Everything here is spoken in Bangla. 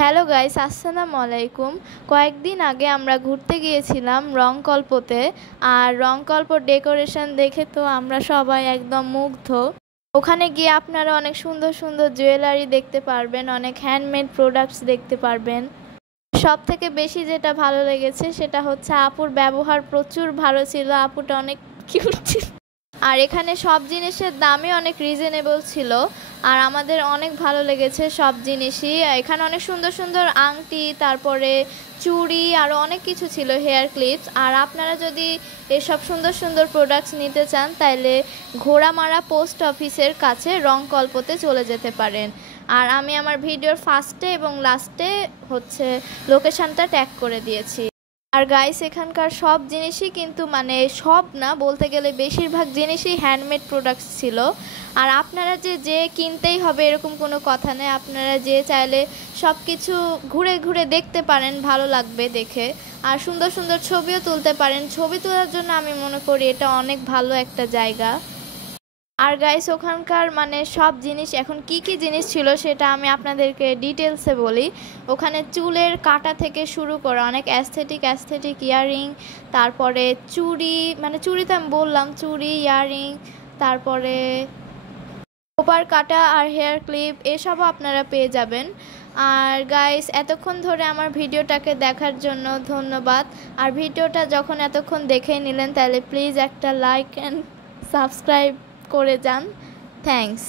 হ্যালো গাইস, আসসালামু আলাইকুম। কয়েকদিন আগে আমরা ঘুরতে গিয়েছিলাম রংকল্পতে। আর রংকল্পর ডেকোরেশন দেখে তো আমরা সবাই একদম মুগ্ধ। ওখানে গিয়ে আপনারা অনেক সুন্দর সুন্দর জুয়েলারি দেখতে পারবেন, অনেক হ্যান্ডমেড প্রোডাক্টস দেখতে পারবেন। সব থেকে বেশি যেটা ভালো লেগেছে সেটা হচ্ছে আপুর ব্যবহার প্রচুর ভালো ছিল। আপুটা অনেক কিউট ছিল। আর এখানে সব জিনিসের দামই অনেক রিজনেবল ছিল। আর আমাদের অনেক ভালো লেগেছে সব জিনিসই। এখানে অনেক সুন্দর সুন্দর আংটি, তারপরে চুড়ি, আরও অনেক কিছু ছিল, হেয়ার ক্লিপস। আর আপনারা যদি এসব সুন্দর সুন্দর প্রোডাক্টস নিতে চান তাহলে ঘোড়ামারা পোস্ট অফিসের কাছে রংকল্পতে চলে যেতে পারেন। আর আমি আমার ভিডিওর ফার্স্টে এবং লাস্টে হচ্ছে লোকেশানটা ট্যাগ করে দিয়েছি। আর গাইস, এখানকার সব জিনিসই কিন্তু সব না, বলতে গেলে বেশিরভাগ জিনিসই হ্যান্ডমেড প্রোডাক্টস ছিল। আর আপনারা যে কিনতেই হবে এরকম কোনো কথা নেই, আপনারা যে চাইলে সব কিছু ঘুরে ঘুরে দেখতে পারেন, ভালো লাগবে দেখে। আর সুন্দর সুন্দর ছবিও তুলতে পারেন। ছবি তোলার জন্য আমি মনে করি এটা অনেক ভালো একটা জায়গা। আর গাইস, ওখানকার সব জিনিস, এখন কি কি জিনিস ছিল সেটা আমি আপনাদেরকে ডিটেলসে বলি। ওখানে চুলের কাটা থেকে শুরু করে অনেক অ্যাস্থেটিক ইয়াররিং, তারপরে চুড়ি, চুড়ি তো আমি বললাম, চুড়ি, ইয়াররিং, তারপরে কোপার কাটা আর হেয়ার ক্লিপ, এসবও আপনারা পেয়ে যাবেন। আর গাইস, এতক্ষণ ধরে আমার ভিডিওটাকে দেখার জন্য ধন্যবাদ। আর ভিডিওটা যখন এতক্ষণ দেখে নিলেন তাহলে প্লিজ একটা লাইক অ্যান্ড সাবস্ক্রাইব করে যান। থ্যাঙ্কস।